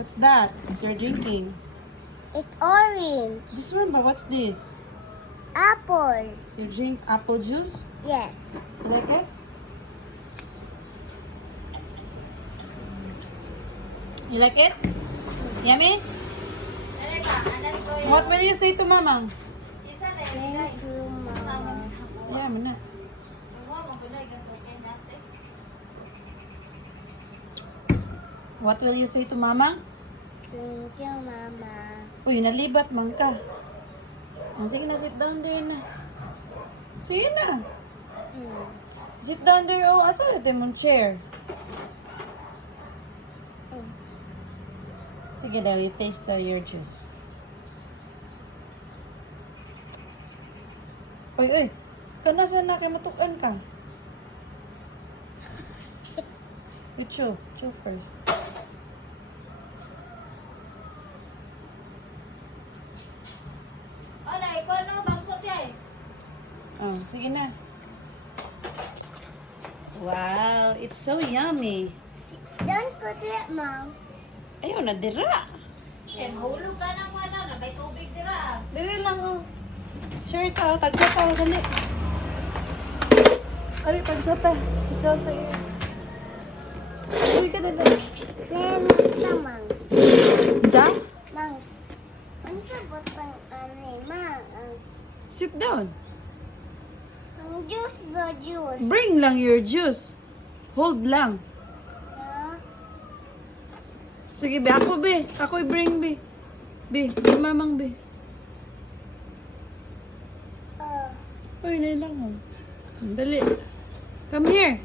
What's that you're drinking? It's orange. This one, but what's this? Apple. You drink apple juice? Yes. You like it? You like it? Yummy? What will you say to Mama? Thank you, Mama. Yeah, mana. What will you say to Mama? Thank you, Mama. Uy, nalibat man ka. Sige na, sit down there na. Sige na. Sit down there. Oh, asa natin mong chair? Sige daw, you taste your juice. Uy. Kana sana kay matukan ka. You chew. Chew first. Oh, sige na. Wow, it's so yummy. Don't put it, Mom. Ayaw na, dira. Mahulog ka ng may tubig dira. Dira lang, oh. Sure ito, tagsa pa, dali. Ari, pagsata. Ikaw tayo. Uy ka na lang. Mang. Ja? Mang. Ano sa butang Mang? Sit down. Ang juice ba juice? Bring lang your juice. Hold lang. Yeah. Sige, be. Ako, be. Ako'y bring, be. Be, mamang, be. Uy, na lang, oh. Dali. Come here.